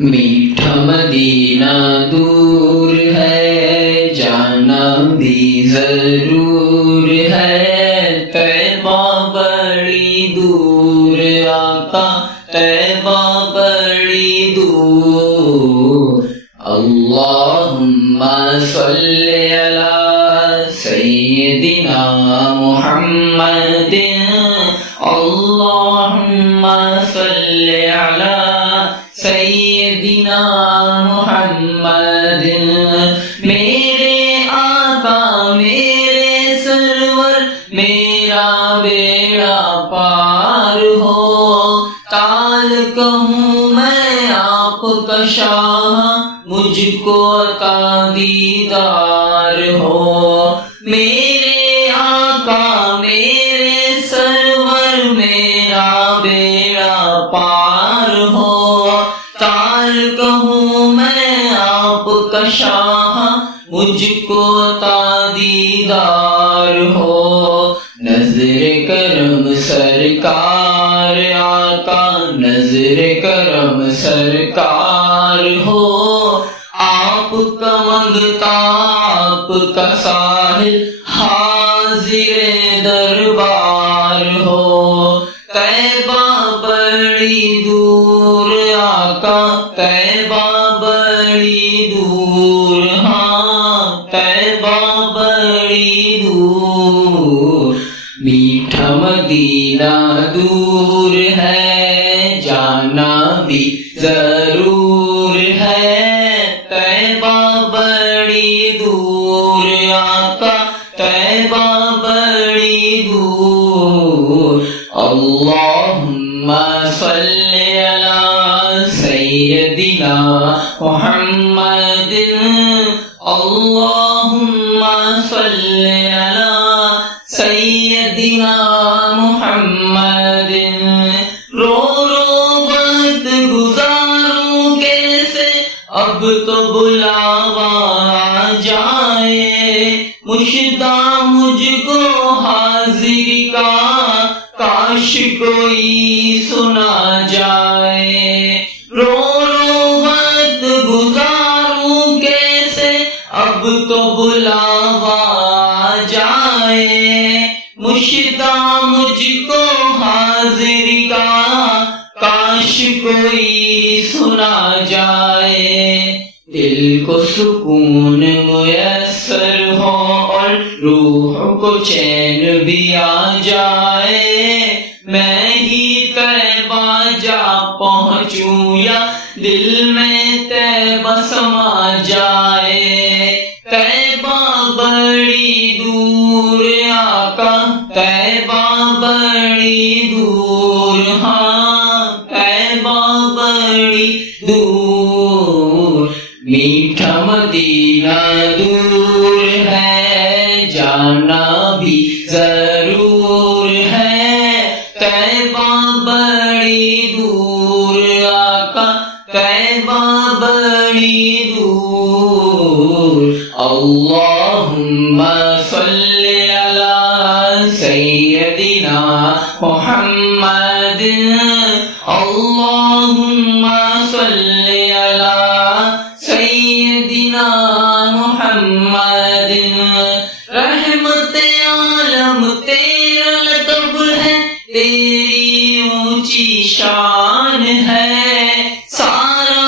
میٹھا مدینہ دور ہے، جانا بھی ضرور ہے۔ طیبہ بڑی دور آقا، طیبہ بڑی دور۔ اللہم صلی علی سیدنا محمد، اللہم صلی علی سیدنا محمد۔ میرے آقا میرے سرور، میرا بیڑا پار ہو۔ تال کہوں میں آپ کا شاہ، مجھ کو عطا دیدار ہو۔ میرے آقا میرے سرور، میرا بیڑا پار ہو۔ تال کہوں میں آپ کا شاہ، مجھ کو عطا دیدار ہو۔ نظر کرم سرکار آقا، نظر کرم سرکار ہو۔ آپ کا منگتا آپ کا ساحل، حاضر دربار ہو۔ طیبہ بڑی دور آقا، طیبہ بڑی دور، ہاں طیبہ بڑی دور۔ میٹھا مدینہ دور ہے، جانا بھی ضرور ہے۔ طیبہ بڑی دور آقا، طیبہ بڑی دور۔ اللہم صلی علی سیدنا محمد، اللہم صلی علی سیدنا محمد۔ رو رو وقت گزاروں کیسے، اب تو بلاوا آ جائے۔ مشتاق مجھ کو حاضری کا، کاش کوئی سنا جائے۔ رو رو وقت گزاروں کیسے، اب تو بلاوا آ جائے۔ مشتاق مجھ کو حاضری کا، کاش کوئی سنا جائے۔ دل کو سکون میسر ہو اور روح کو چین بھی آ جائے۔ میں ہی طیبہ جا پہنچوں یا دل میں طیبہ سما جائے۔ طیبہ بڑی دور آقا، طیبہ بڑی دور، ہاں طیبہ بڑی دور۔ میٹھا مدینہ دور ہے، جانا بھی ضرور ہے۔ طیبہ بڑی دور آقا، طیبہ بڑی دور۔ اللہم صلی علی سیدنا محمد، اللہم صلی علی سیدنا محمد۔ رحمت عالم تیرا لقب ہے، تیری اونچی شان ہے۔ سارا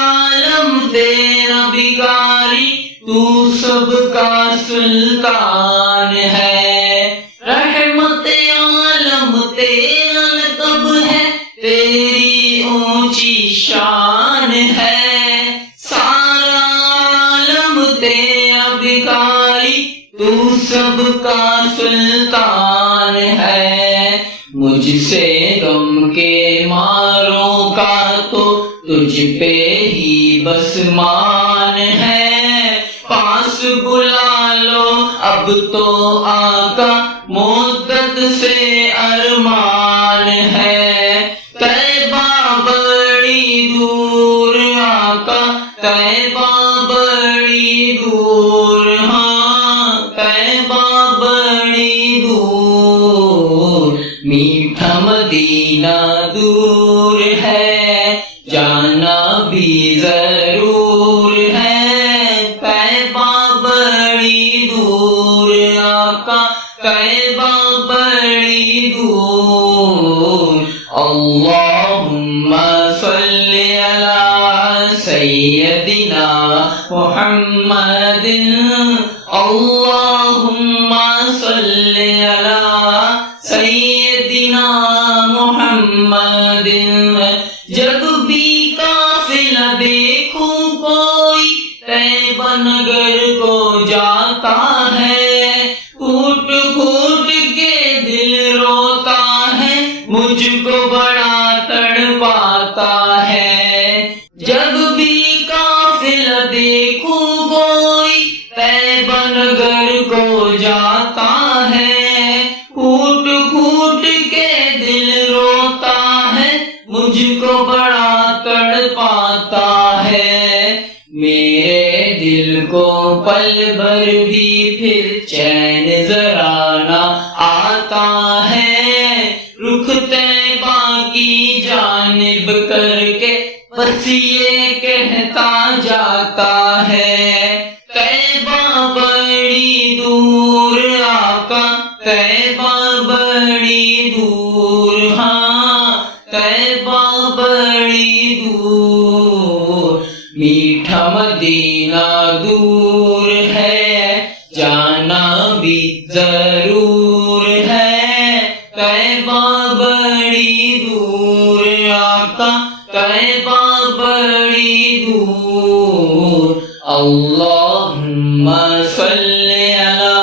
عالم تیرا بھکاری، تو سب کا سلطان ہے۔ رحمت عالم تیرا لقب ہے، تیری اونچی شان ہے۔ سارا عالم تیرا بھکاری، تو سب کا سلطان ہے۔ مجھ سے غم کے ماروں کا تو تجھ پہ ہی بس مان ہے۔ پاس بلا لو اب تو آقا، مدت سے ارمان ہے۔ طیبہ بڑی دور آقا، طیبہ بڑی دور، ہاں طیبہ بڑی دور۔ میٹھا مدینہ دور ہے، جانا بھی ضرور ہے، طیبہ بڑی دور آقا، طیبہ بڑی دور۔ اللہم صلی علی سیدنا محمد، اللہم صلی علی سیدنا محمد۔ جب بھی قافلہ دیکھوں کوئی طیبہ نگر کو جاتا ہے، گھٹ گھٹ کے دل روتا ہے، مجھ کو بڑا تڑپاتا ہے۔ جب بھی قافلہ دیکھوں کوئی طیبہ نگر کو جاتا ہے، گھٹ گھٹ کے دل روتا ہے، مجھ کو بڑا تڑپاتا ہے۔ میرے دل کو پل بھر بھی پھر چین ذرا نہ آتا ہے، رخ طیبہ کی جانب کر کے بس یہ کہتا جاتا ہے، طیبہ بڑی دور آقا، طیبہ بڑی دور، ہاں طیبہ بڑی دور۔ میٹھا مدینہ دور ہے، جانا بھی ضرور ہے، طیبہ بڑی دور آقا، طیبہ بڑی دور۔ اللہم صلی علی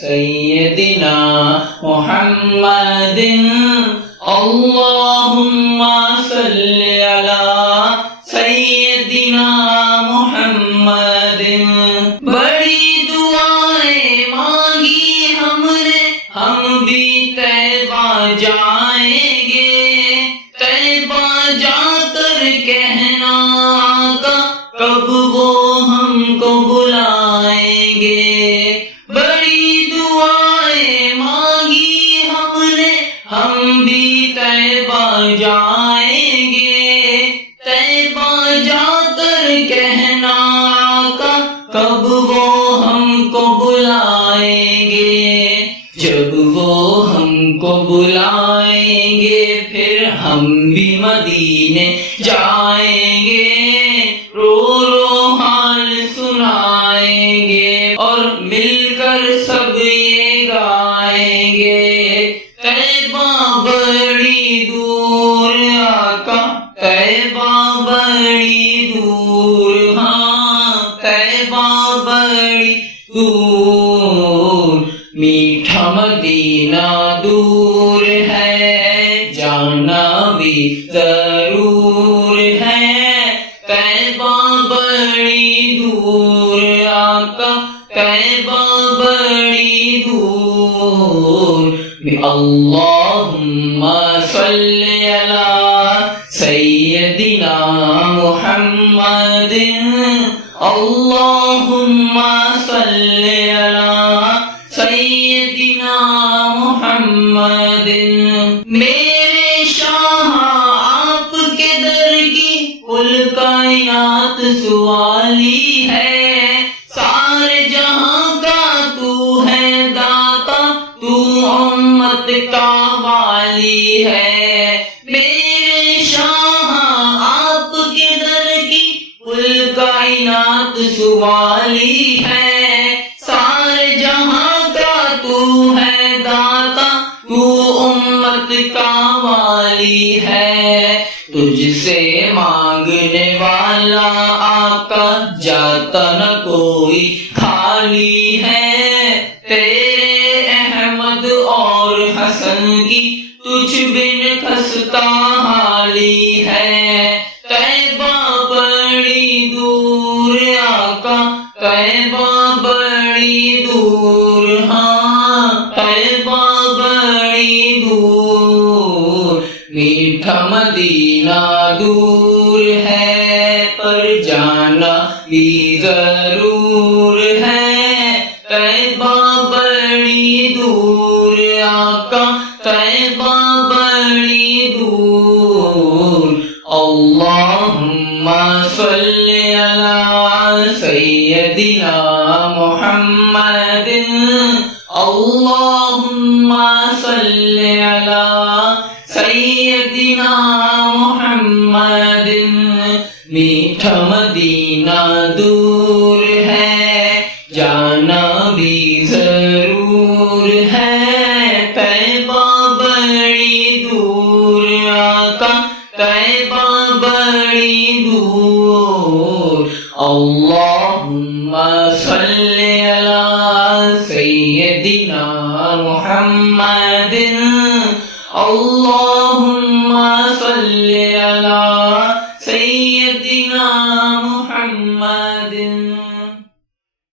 سیدنا محمد، اللہم صلی علی سیدنا محمد۔ بڑی دعائیں مانگی ہم نے، ہم بھی طیبہ جائیں گے، طیبہ جا کر کہنا آقا کب وہ ہم کو بلائیں گے۔ بڑی دعائیں مانگی ہم نے، ہم بھی طیبہ جائیں گے، طیبہ جا کر کہنا آقا کب وہ ہم کو بلائیں گے۔ جب وہ ہم کو بلائیں گے پھر ہم بھی مدینے جائیں گے، رو رو حال سنائیں گے اور مل کر سب یہ گائیں گے، طیبہ بڑی دور آقا، طیبہ بڑی دور، ہاں طیبہ بڑی دور۔ میٹھا مدینہ دور ہے، جانا بھی ضرور ہے، طیبہ بڑی دور آقا، طیبہ بڑی دور۔ اللہم صلی علی سیدنا محمد، اللہم صلی علی سیدنا محمد۔ میرے شاہ آپ کے در کی کل کائنات سوالی ہے، سارے جہاں کا تو ہے داتا، تو امت کا والی ہے۔ میرے شاہ آپ کے در کی کل کائنات سوالی ہے، سارے جہاں کا تو ہے داتا، تو امت کا والی ہے۔ تجھ سے مانگنے والا آقا جاتا نہ کوئی خالی ہے، تیرے احمد اور حسن کی تجھ بن خستہ حالی ہے، طیبہ بڑی دور آقا، طیبہ بڑی دور، ہاں طیبہ بڑی دور۔ میٹھا مدینہ دور ہے پر جانا بھی ضرور ہے، طیبہ بڑی دور آقا، طیبہ بڑی دور۔ اللہم صل على سيدنا محمد اللهم صل على سيدنا محمد میٹھا مدینہ دور ہے جانا بھی ضرور ہے طیبہ بڑی دور آقا طیبہ بڑی دور اللہم صل علی سیدنا محمد اللہم صل